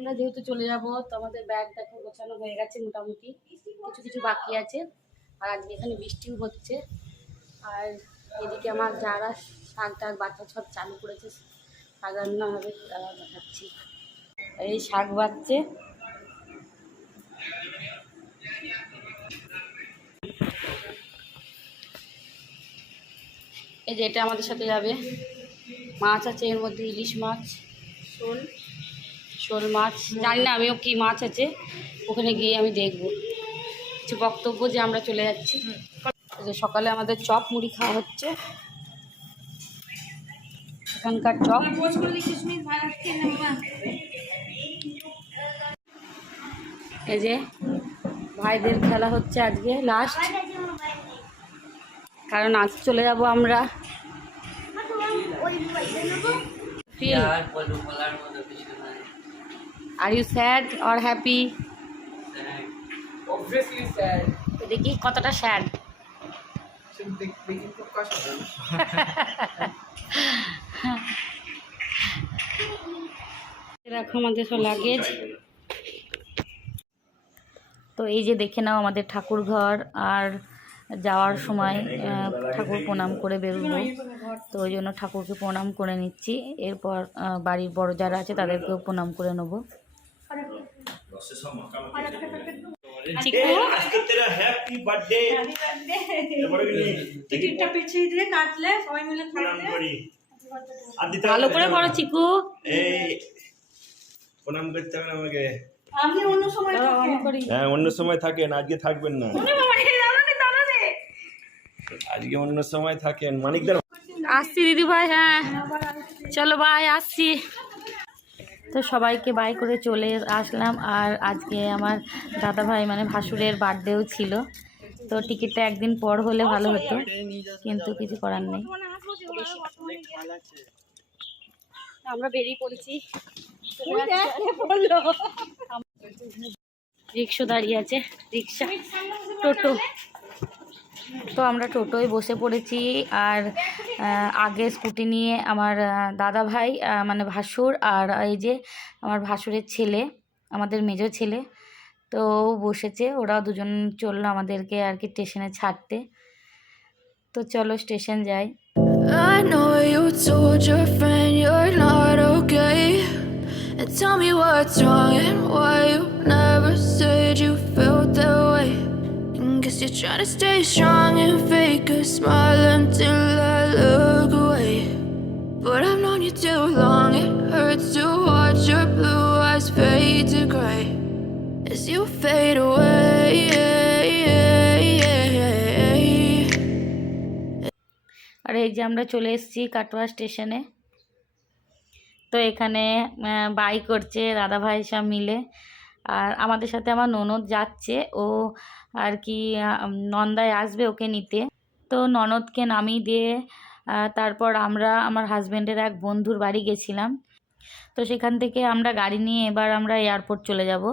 আমরা যেহেতু চলে যাব, তো আমাদের ব্যাগ দেখো গোছানো হয়ে গেছে মোটামুটি। কিছু কিছু বাকি আছে। আর আজকে এখানে বৃষ্টিও হচ্ছে। আর এদিকে আমার যারা শাক টাক বাচ্চা সব চালু করেছে শাক রান্না হবে, তারা দেখাচ্ছি। এই শাক বাচ্চে এই যে এটা আমাদের সাথে যাবে। মাছ আছে, এর মধ্যে ইলিশ মাছ, শোল। শোল মাছ জানি না আমিও কি মাছ আছে ওখানে গিয়ে আমি দেখব। কিছু বক্তব্য যে আমরা চলে যাচ্ছি। এই যে সকালে আমাদের চপ মুড়ি খাওয়া হচ্ছে। এখানকার চপ। এই যে ভাইদের খেলা হচ্ছে আজকে লাস্ট কারণ আজ চলে যাব আমরা ফিল আর বলব বলার মতো কিছু নাই are you sad or happy দেখি কতটা স্যাড দেখো আমাদের সব লাগেজ তো এই যে দেখে নাও আমাদের ঠাকুর ঘর আর যাওয়ার সময় ঠাকুর প্রণাম করে বেরোবো। তো ওই জন্য ঠাকুরকে প্রণাম করে নিচ্ছি। এরপর বাড়ির বড় যারা আছে তাদেরকেও প্রণাম করে নেব। ভালো করে করো চিকু প্রণাম করতে হবে না আমাকে আপনি অন্য সময় থাকেন। হ্যাঁ অন্য সময় থাকেন আজকে থাকবেন না। আজকে অন্য সময় থাকেন মানিকদার আসছি দিদি ভাই হ্যাঁ চলো ভাই আসছি তো সবাইকে বাই করে চলে আসলাম। আর আজকে আমার দাদা ভাই মানে ভাসুরের বার্থডেও ছিল। তো টিকিটটা একদিন পর হলে ভালো হতো কিন্তু কিছু করার নেই। আমরা বেরিয়ে পড়েছি। রিক্সা দাঁড়িয়ে আছে রিক্সা টোটো। তো আমরা টোটোয় বসে পড়েছি আর আগে স্কুটি নিয়ে আমার দাদা ভাই মানে ভাসুর আর এই যে আমার ভাসুরের ছেলে, আমাদের মেজো ছেলে, তো বসেছে ওরা দুজন চলল আমাদেরকে আর কি স্টেশনে ছাড়তে তো চলো স্টেশন যাই tell me what's wrong and why you never said you felt. You're trying to stay strong and fake a smile until I look away. But I've known you too long, it hurts to watch your blue eyes fade to gray as you fade away. আর এই যে আমরা চলে এসেছি কাটোয়া স্টেশনে তো এখানে by করছে দাদা ভাই সব মিলে আর আমাদের সাথে আমার ননদ যাচ্ছে ও আর কি নন্দায় আসবে ওকে নিতে। তো ননদকে নামিয়ে দিয়ে তারপর আমরা, আমার হাজব্যান্ডের এক বন্ধুর বাড়ি গেছিলাম। তো সেখান থেকে আমরা গাড়ি নিয়ে এবার আমরা এয়ারপোর্ট চলে যাব।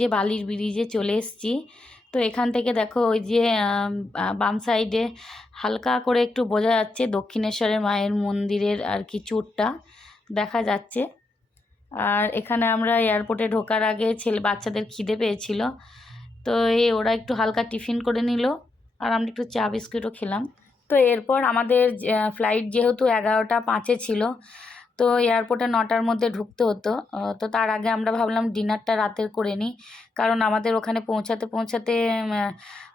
যে বালির ব্রিজে চলে এসেছি। তো এখান থেকে দেখো ওই যে বাম সাইডে হালকা করে একটু বোঝা যাচ্ছে দক্ষিণেশ্বরের মায়ের মন্দিরের আর কি চূড়টা দেখা যাচ্ছে। আর এখানে আমরা এয়ারপোর্টে ঢোকার আগে ছেলে, বাচ্চাদের খিদে পেয়েছিল। তো এই ওরা একটু হালকা টিফিন করে নিল আর আমরা একটু চা বিস্কুটও খেলাম। তো এরপর আমাদের ফ্লাইট যেহেতু এগারোটা পাঁচে ছিল তো এয়ারপোর্টে নটার মধ্যে ঢুকতে হতো। তো তার আগে আমরা ভাবলাম ডিনারটা রাতের করে নিই। কারণ আমাদের ওখানে পৌঁছাতে পৌঁছাতে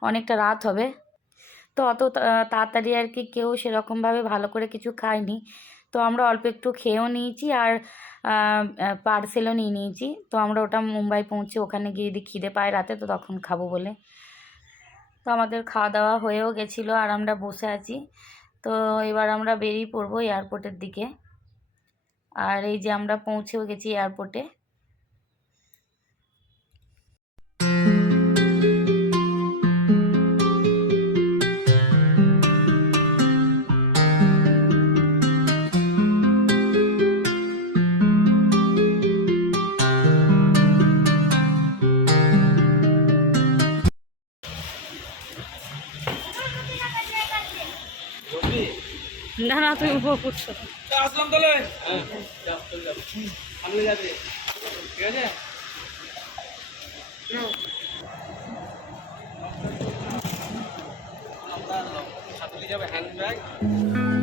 অনেকটা রাত হবে। তো অত তাড়াতাড়ি আর কি কেউ সেরকমভাবে ভালো করে কিছু খায়নি। তো আমরা অল্প একটু খেয়েও নিয়েছি আর পার্সেলও নিয়ে নিয়েছি। তো আমরা ওটা মুম্বাই পৌঁছে ওখানে গিয়ে যদি খিদে পায় রাতে, তো তখন খাব বলে। তো আমাদের খাওয়া দাওয়া হয়েও গেছিল আর আমরা বসে আছি। তো এবার আমরা বেরিয়ে পড়ব এয়ারপোর্টের দিকে। আর এই যে আমরা পৌঁছেও গেছি এয়ারপোর্টে। না না তুমি উপভোগ করছ। আসলাম তাহলে। সামনে যাবে ঠিক আছে সাথে যাবে হ্যান্ড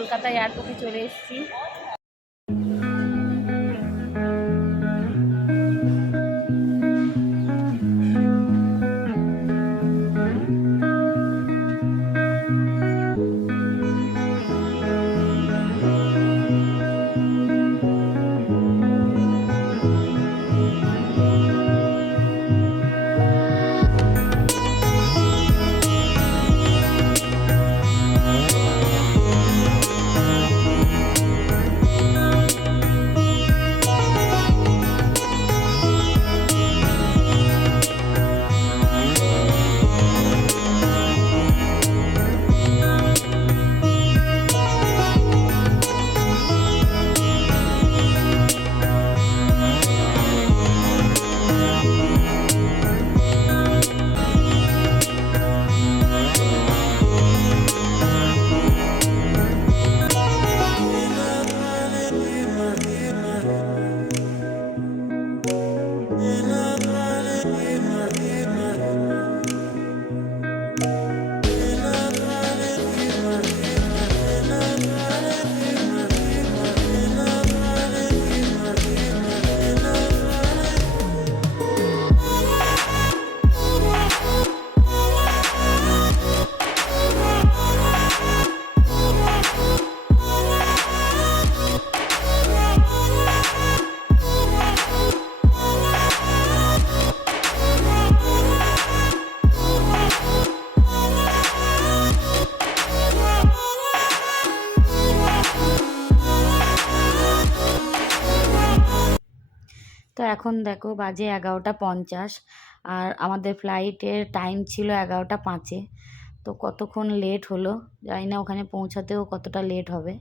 কলকাতা এয়ারপোর্টে চলে এসেছি। তো এখন দেখো বাজে এগারোটা পঞ্চাশ আর আমাদের ফ্লাইটের টাইম ছিল এগারোটা পাঁচে। তো কতক্ষণ লেট হলো? জানি না, ওখানে পৌঁছাতেও কতটা লেট হবে।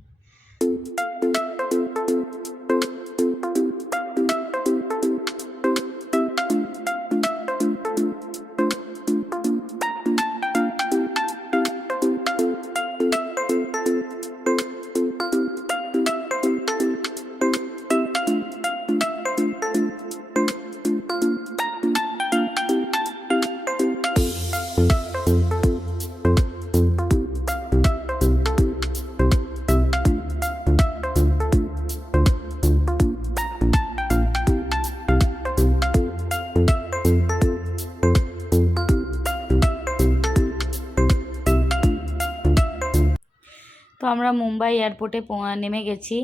আমরা মুম্বাই এয়ারপোর্টে নেমে গেছি।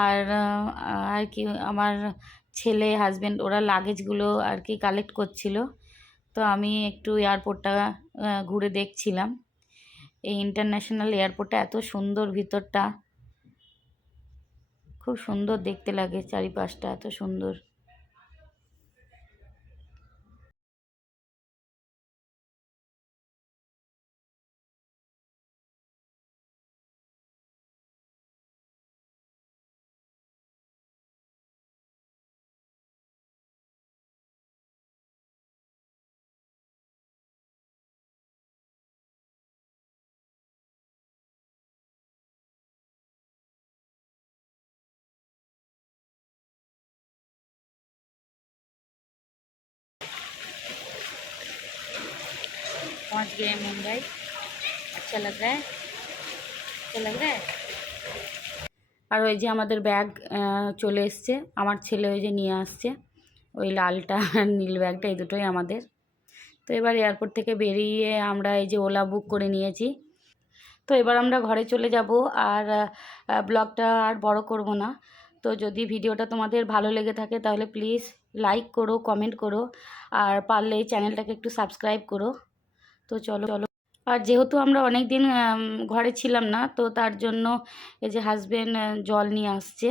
আর আর কি, আমার ছেলে হাজবেন্ড ওরা লাগেজগুলো আর কি কালেক্ট করছিল। তো আমি একটু এয়ারপোর্টটা ঘুরে দেখছিলাম। এই ইন্টারন্যাশনাল এয়ারপোর্টটা এত সুন্দর ভিতরটা। খুব সুন্দর দেখতে লাগে চারিপাশটা, এত সুন্দর। पहुंच गए मुंबई अच्छा लग रहा है अच्छा लग रहा है আর ওই যে আমাদের ব্যাগ চলে এসছে আমার ছেলে ওই যে নিয়ে আসছে ওই লালটা আর নীল ব্যাগটা এই দুটোই আমাদের তো এবার এয়ারপোর্ট থেকে বেরিয়ে আমরা এই যে ওলা বুক করে নিয়েছি তো এবার আমরা ঘরে চলে যাব আর ব্লগটা আর বড় করব না তো যদি ভিডিওটা তোমাদের ভালো লেগে থাকে তাহলে প্লিজ লাইক করো কমেন্ট করো আর পারলে এই চ্যানেলটাকে একটু সাবস্ক্রাইব করো তো চলো চলো। আর যেহেতু আমরা অনেক দিন ঘরে ছিলাম না, তো তার জন্য এই যে হাজবেন্ড জল নিয়ে আসছে।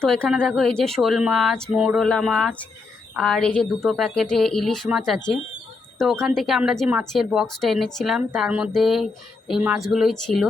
তো এখানে দেখো এই যে শোল মাছ, মৌরলা মাছ, আর এই যে দুটো প্যাকেটে ইলিশ মাছ আছে। তো ওখান থেকে আমরা যে মাছের বক্সটা এনেছিলাম, তার মধ্যে এই মাছগুলোই ছিল।